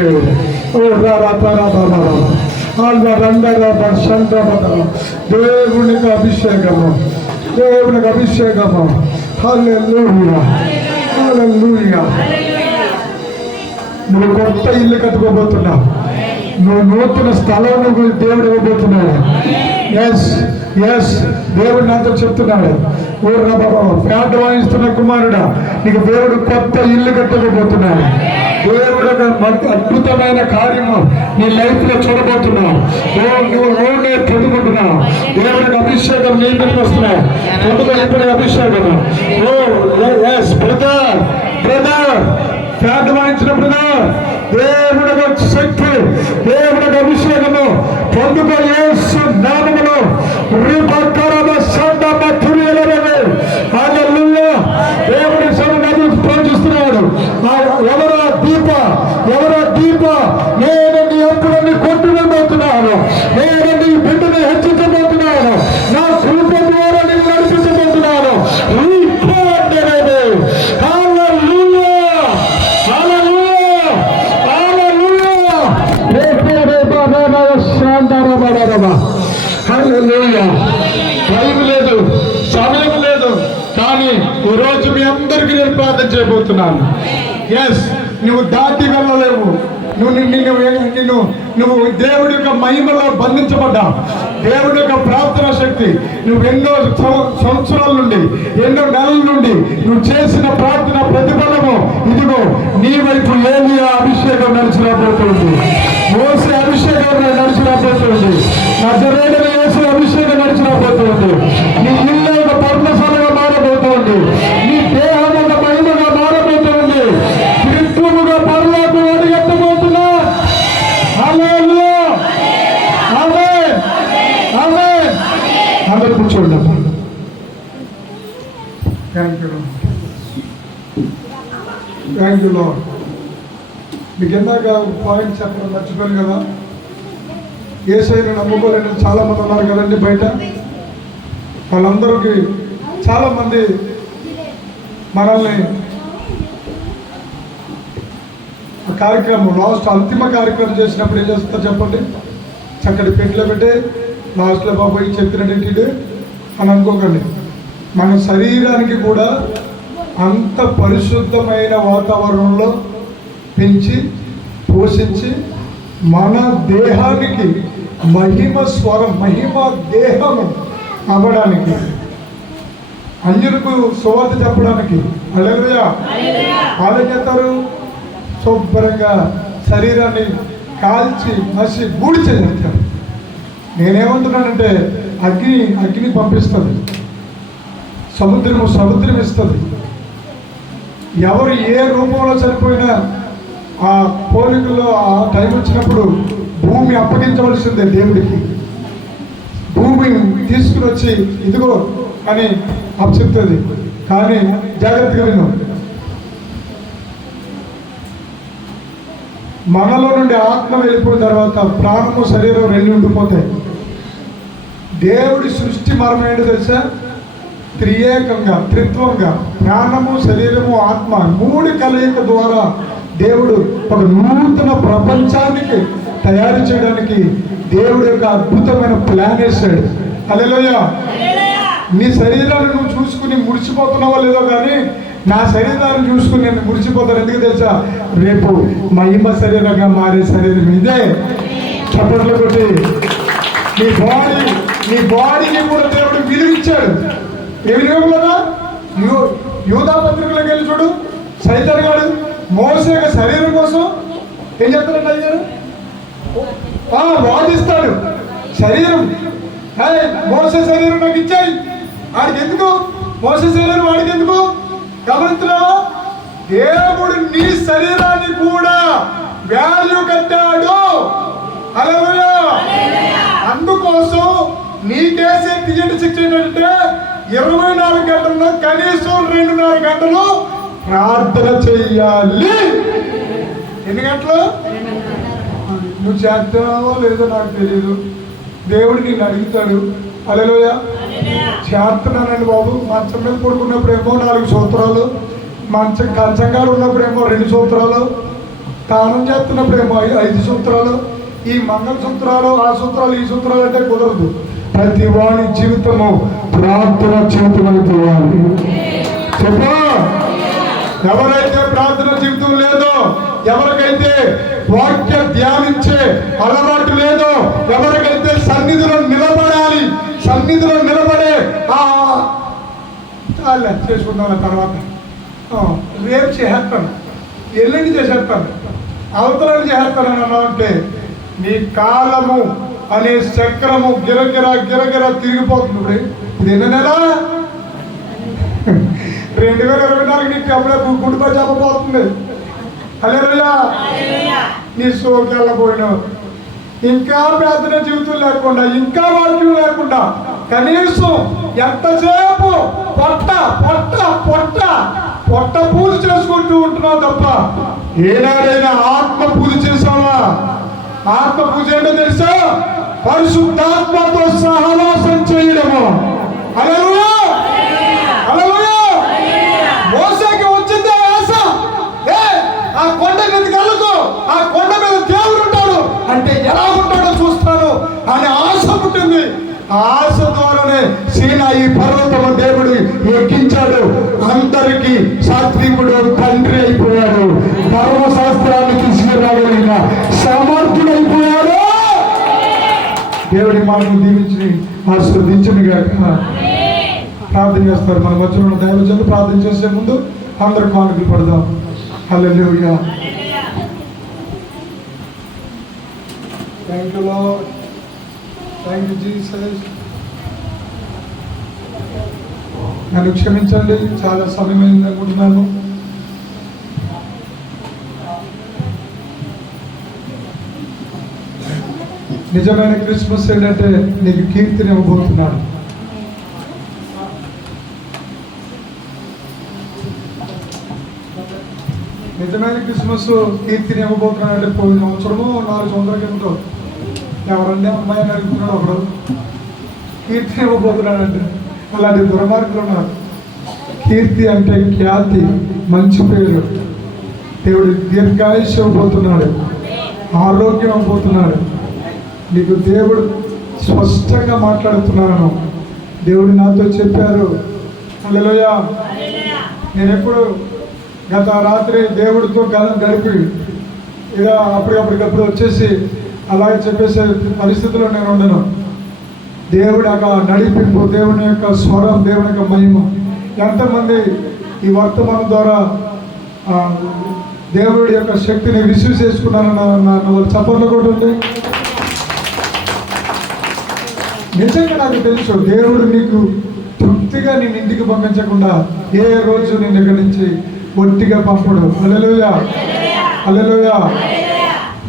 దేవుడు ఓ రా రా రా దేవునికి అభిషేకము దేవునికి అభిషేకము నువ్వు కొత్త ఇల్లు కట్టుకోబోతున్నావు నువ్వు నూతన స్థలం దేవుడు ఇవ్వబోతున్నాడు ఎస్ ఎస్ దేవుడు నాతో చెప్తున్నాడు ఓ బాబా ఫ్యాట్ వాయిస్తున్న కుమారుడా నీకు దేవుడు కొత్త ఇల్లు కట్టుకోబోతున్నాడు దేవుడు ఒక అద్భుతమైన కార్యము నీ లైఫ్లో చూడబోతున్నావు. ఓ నువ్వు రోడ్డే పొందుకుంటున్నావు. దేవుడికి అభిషేకం నీ మీదకి వస్తున్నావు పొందుకో ఇప్పుడే అభిషేకం. ఓ ఎస్ బ్రదర్ బ్రదర్ ఫ్యాట్ వాయించిన బ్రదర్ దేవుడికి శక్తి దేవుడికి అభిషేకము. పొందుకో నేను ప్రార్థన చేయబోతున్నాను ఎస్ నువ్వు దాటి వెళ్ళలేవు. నువ్వు నిన్ను నిన్ను నువ్వు దేవుడి యొక్క మహిమలో బంధించబడ్డావు. దేవుడి యొక్క ప్రార్థన శక్తి నువ్వు ఎన్నో సంవత్సరాల నుండి ఎన్నో నెలల నుండి నువ్వు చేసిన ప్రార్థన ప్రతిఫలము ఇదిగో నీ వైపు ఏమి అభిషేకం నడిచి రాబోతుంది మోసే అభిషేకం నడిచి రాబోతుంది నజరేడని వేసిన అభిషేకం నడిచి రాబోతుంది నీ ఇల్లు పాయింట్ చెప్పడం మర్చిపోయాను కదా. ఏసైని నమ్ముకోలేని చాలా మంది ఉన్నారు కదండి బయట. వాళ్ళందరికీ చాలామంది మనల్ని కార్యక్రమం లాస్ట్ అంతిమ కార్యక్రమం చేసినప్పుడు ఏం చేస్తారు చెప్పండి? చక్కటి పెంట్లో పెట్టి లాస్ట్లో బాబాయ్ చెప్పినట్టు అని అనుకోకండి. మన శరీరానికి కూడా అంత పరిశుద్ధమైన వాతావరణంలో పెంచి పోషించి మన దేహానికి మహిమ స్వరం మహిమ దేహము అవ్వడానికి. అన్యులకు సువార్త చెప్పడానికి. అలెలుయా వాళ్ళు చేస్తారు శుభ్రంగా శరీరాన్ని కాల్చి మసి బూడి చేస్తారు నేనేమంటున్నానంటే అగ్ని అగ్ని పంపిస్తుంది. సముద్రము సముద్రం ఇస్తుంది. ఎవరు ఏ రూపంలో చనిపోయినా ఆ పోలికలో ఆ టైం వచ్చినప్పుడు భూమి అప్పగించవలసిందే దేవుడికి. భూమి తీసుకుని వచ్చి ఇదిగో అని అప్పచెప్తుంది కానీ జాగ్రత్తగా విను. మనలో నుండి ఆత్మ వెళ్ళిపోయిన తర్వాత ప్రాణము శరీరం రెండు ఉండిపోతాయి. దేవుడి సృష్టి మరణం ఏంటి తెలుసా? త్రియేకంగా త్రిత్వంగా ప్రాణము శరీరము ఆత్మ మూడు కలయిక ద్వారా దేవుడు ఒక నూతన ప్రపంచానికి తయారు చేయడానికి దేవుడు యొక్క అద్భుతమైన ప్లాన్ వేశాడు. అలెలోయ నీ శరీరాన్ని నువ్వు చూసుకుని ముడిచిపోతున్నావో లేదో కానీ నా శరీరాన్ని చూసుకుని నేను ముడిచిపోతాను. ఎందుకు తెలుసా? రేపు మహిమ శరీరంగా మారే శరీరం ఇదే. చప్పట్లు కొట్టి. నీ బాడీ నీ బాడీని కూడా దేవుడు విలువిచ్చాడు ఏమి ఇవ్వగలరా? యూ యూదా పత్రికలోకి వెళ్ళి చూడు. సైతన్ గాడు మోసే యొక్క శరీరం కోసం ఏం చెప్తారండి అయ్యారు వాదిస్తాడు. శరీరం. ఏయ్, మోసే శరీరం నాకు ఇచ్చాయి. వాడికి ఎందుకు మోసే శరీరం వాడికి ఎందుకు గమనిస్తున్నావా దేవుడు నీ శరీరాన్ని కూడా వాల్యూ కట్టాడు. హల్లెలూయా అందుకోసం నీకేసే తీయటి శిక్ష ఏంటంటే ఇరవై నాలుగు గంటల్లో కనీసం రెండున్నర గంటలు ప్రార్థన చెయ్యాలి ఎన్ని గంటలు? నువ్వు చేస్తున్నావో లేదో నాకు తెలియదు దేవుడు నిన్ను అడుగుతాడు. అలలోయ చేస్తున్నానండి బాబు. మంచం మీద పడుకున్నప్పుడు ఏమో నాలుగు సూత్రాలు. మంచం కంచంగా ఉన్నప్పుడు ఏమో రెండు సూత్రాలు. తానం చేస్తున్నప్పుడు ఏమో ఐదు సూత్రాలు. ఈ మంగళ సూత్రాలు ఆ సూత్రాలు ఈ సూత్రాలు అంటే కుదరదు. ప్రతి వాడి జీవితము ప్రార్థన జీవితమైపోవాలి చెప్పా. ఎవరైతే ప్రార్థన జీవితం లేదో ఎవరికైతే వాక్య ధ్యానించే అలవాటు లేదో ఎవరికైతే సన్నిధిలో నిలబడాలి సన్నిధిలో నిలబడే ఆ తర్వాత. రేపు చేసేస్తాను ఎల్లుండి చేసేస్తాను. అవతలని చేసేస్తాను అంటే నీ కాలము అనే చక్రము గిరగిర గిరగిర తిరిగిపోతుంది. ఇప్పుడు ఇది ఎన్న నెల రెండు వేల ఇరవై నాలుగు నీకు అప్పుడే గుడిపై చెప్పబోతుంది అలేరయ్యా నీ సోకి వెళ్ళబోయినావు ఇంకా ప్రార్థన జీవితం లేకుండా ఇంకా వాక్యం లేకుండా కనీసం ఎంతసేపు పొట్ట పొట్ట పొట్ట పొట్ట పూజ చేసుకుంటూ ఉంటున్నావు తప్ప ఏనాడైనా ఆత్మ పూజ చేసావా ఆత్మ పూజ ఏంటో తెలుసా? పరిశుద్ధాత్మతో సహవాసం చేయడము. హల్లెలూయా ఆశ ద్వారానే సీనాయి పర్వతము దేవుడు ఎక్కించాడు. అందరికి సాత్వికుడు తండ్రి అయిపోయాడు. ధర్మశాస్త్రాన్ని తీసుకురాగలిగిన సమర్థుడైపోయాడు. దేవుడి మాటలు దీవించి ఆస్వాదించను గాక. ప్రార్థన చేస్తారు మన ఉన్న దైవజనులు ప్రార్థన చేసే ముందు అందరు కానుకలు పడదాం. Hallelujah thank you thank you Jesus నన్ను క్షమించండి. చాలా సమయమైంది అనుకుంటున్నాను నిజమైన క్రిస్మస్ ఏంటంటే నీకు కీర్తిని ఇవ్వబోతున్నాడు నిజమైన క్రిస్మస్ కీర్తిని ఇవ్వబోతున్నాడు అంటే పోయిన సంవత్సరము నాలుగు సంవత్సరాల కింద ఎవరండి అమ్మాయి అని అడుగుతున్నాడు ఒకడు. కీర్తి ఇవ్వబోతున్నాడంటే అలాంటి దుర్మార్గులు ఉన్నారు. కీర్తి అంటే ఖ్యాతి మంచి పేరు. దేవుడు దీర్ఘాయుష్ ఇవ్వబోతున్నాడు ఆరోగ్యం ఇవ్వబోతున్నాడు నీకు దేవుడు స్పష్టంగా మాట్లాడుతున్నాను. దేవుడు నాతో చెప్పారు. హల్లెలూయా. నేను ఎప్పుడు గత రాత్రి దేవుడితో గలం గడిపి ఇక అప్పటికప్పటికప్పుడు వచ్చేసి అలాగే చెప్పేసే పరిస్థితిలో నేను ఉండను. దేవుడి యొక్క నడిపింపు దేవుని యొక్క స్వరం దేవుని యొక్క మహిమ. ఎంతమంది ఈ వర్తమానం ద్వారా దేవుడి యొక్క శక్తిని రిసీవ్ చేసుకున్నారన్న నా- చప్పట్లు కూడా ఉంది నిజంగా నాకు తెలుసు దేవుడు నీకు తృప్తిగా నేను ఇంటికి పంపించకుండా ఏ రోజు నేను ఇక్కడి నుంచి ఒట్టిగా పంపడు. అల్లెలుయా అల్లెలుయా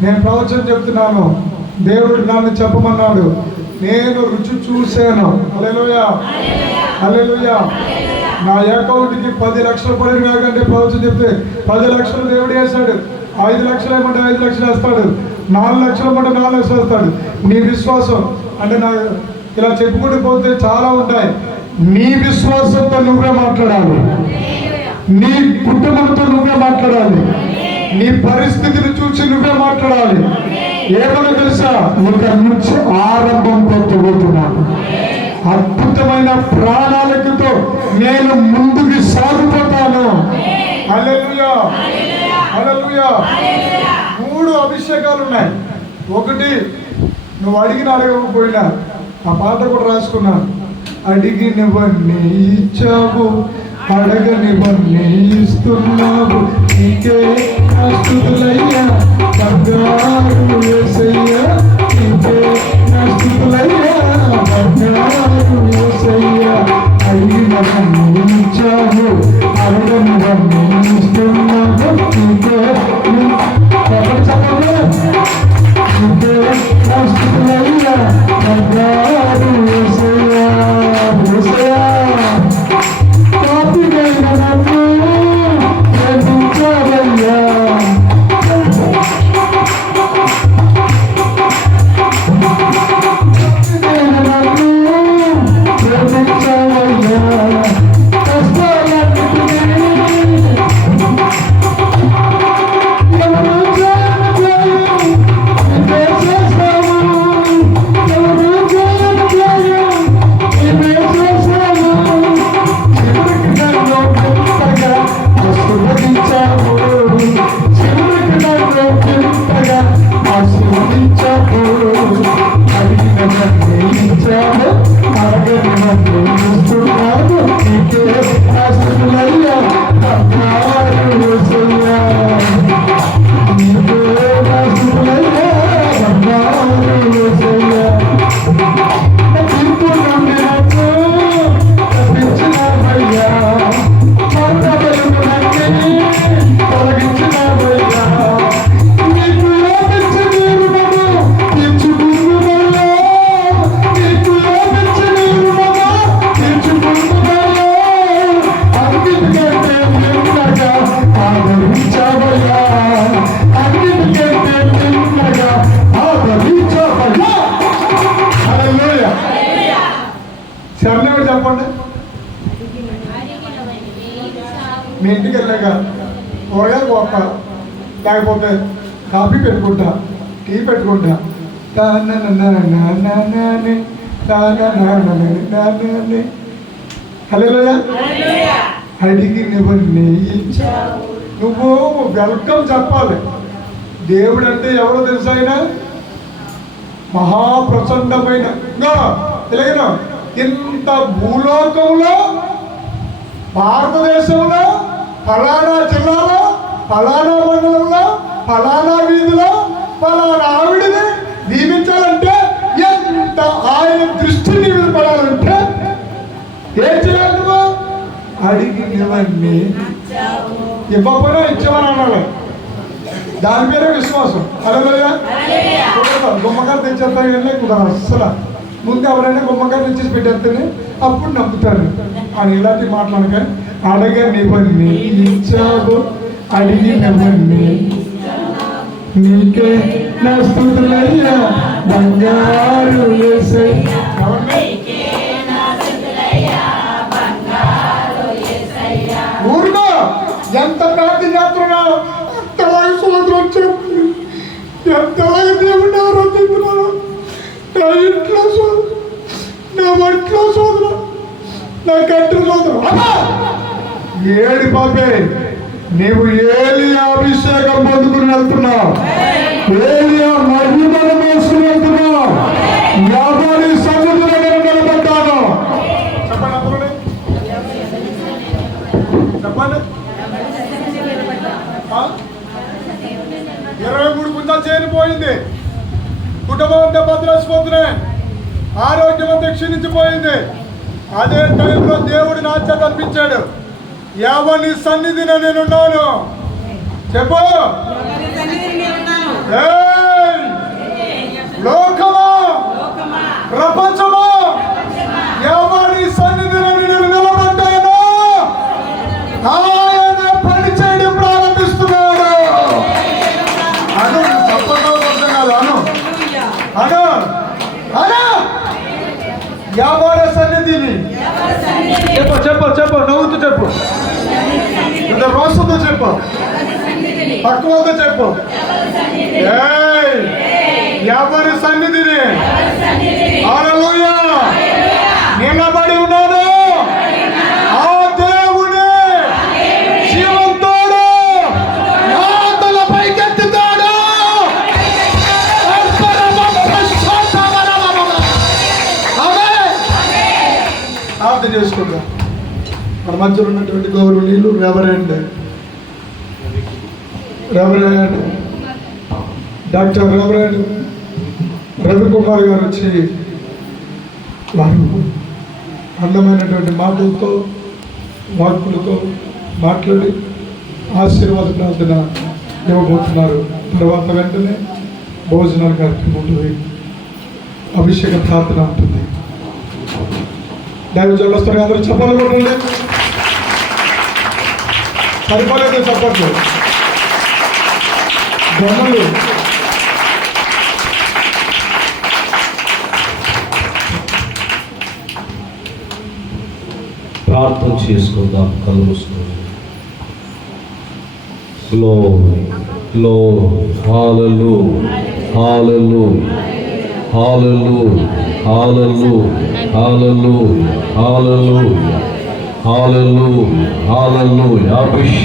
నేను ప్రవచనం చెప్తున్నాను. దేవుడు నన్ను చెప్పమన్నాడు. నేను రుచి చూశాను. అలెలుయా అల్లెలుయా నా అకౌంట్కి పది లక్షలు పడిన కాకంటే ప్రవచనం చెప్తే పది లక్షలు దేవుడు వేశాడు ఐదు లక్షలు ఏమంటే ఐదు లక్షలు వేస్తాడు. నాలుగు లక్షలు ఏమంటే నాలుగు లక్షలు వేస్తాడు. నీ విశ్వాసం అంటే నా ఇలా చెప్పుకుంటూ పోతే చాలా ఉంటాయి. నీ విశ్వాసంతో నువ్వే మాట్లాడాలి. నీ కుటుంబంతో నువ్వే మాట్లాడాలి. నీ పరిస్థితిని చూసి నువ్వే మాట్లాడాలి. ఏమని తెలుసా? ఇక నుంచి ఆరంభంతో పెట్టబోతున్నాను అద్భుతమైన ప్రణాళికతో నేను ముందుకు సాగిపోతాను. మూడు అభిషేకాలు ఉన్నాయి. ఒకటి నువ్వు అడిగిన అడగకపోయినా ఆ పాట కూడా రాసుకున్నాను. అడిగినవన్నీ ఇచ్చావు. అడగని ఇస్తున్నావు. నీకే నస్తులయ్యా బంగారు వేసయ్యా నీకే నస్తులయ్యా బంగారు వేసయ్యా అడిగినవన్నీ ఇచ్చావు అడగని ఇస్తున్నావు. నీకే చెప్పండి నీకే మీ ఇంటికి వెళ్ళాక కూరగాయలు గొప్ప లేకపోతే కాఫీ పెట్టుకుంటా టీ పెట్టుకుంటా హలో అడిగి నువ్వు నేయించావు నువ్వు వెల్కమ్ చెప్పాలి దేవుడు అంటే ఎవరో తెలుసు ఆయన మహాప్రచండమైన తెలియనా ఇంత భూలోకంలో భారతదేశంలో ఫలానా జిల్లాలో ఫలానా మండలంలో ఫలానా వీధిలో ఫలానా ఆవిడని దీవించాలంటే ఎంత ఆయన దృష్టి మీద పడాలంటే ఏం చేయాలి అడిగినవన్నీ ఇవ్వకపోయినా ఇచ్చేవని అనాలి. దాని పేరే విశ్వాసం. అలలోయా. గుమ్మగారు తెచ్చేస్తారు కానీ కుదరదు అస్సలు. ముందు ఎవరైనా గుమ్మగారు తెచ్చేసి పెట్టేస్తేనే అప్పుడు నమ్ముతారు. అని ఇలాంటి మాట్లాడక అడగనివన్నీ ఇచ్చావు అడిగినవన్నీ నీకే నా స్థుతులయ్యా బంగారు యేసయ్యా. పాపే నీవు ఏలియా అభిషేకం పొందుకుని వెళ్తున్నావు ఏలియా మహిమను మోసుకుని వెళ్తున్నావు వ్యాపారి సన్నిధి నిలబడ్డాను. చెప్పండి. అప్పుడు చెప్పండి ఇరవై మూడు కుందాలు చేరిపోయింది. కుటుంబం అంటే భద్రసిపోతున్నాయి ఆరోగ్యం క్షీణించిపోయింది. అదే టైంలో దేవుడు నా చేత ఎవరి సన్నిధిన నేనున్నాను. చెప్పు. లోకమా? ప్రపంచం నవ్వుతూ చెప్పు. ఇంత రోసంతో చెప్పు. పక్కువతో చెప్పు. ఏయ్! మధ్యలో ఉన్నటువంటి గౌరవనీయులు reverend reverend doctor reverend Ravikumar garu వచ్చి వారు అందమైనటువంటి మాటలతో వాక్కులతో మాట్లాడి ఆశీర్వాద ప్రార్థన ఇవ్వబోతున్నారు. తర్వాత వెంటనే భోజనాల కార్యక్రమం ఉంటుంది. అభిషేక ప్రార్థన ఉంటుంది. దైవ వస్తారు అందరూ చెప్పాలి పరిపాలన సపోర్ట్ బొమ్మలు ప్రార్థన చేసుకుందాం కలుస్తుంది లో హాలలు హాలలు హాలలు హాలలు హాలలు హాలలు హాలలు హాలలు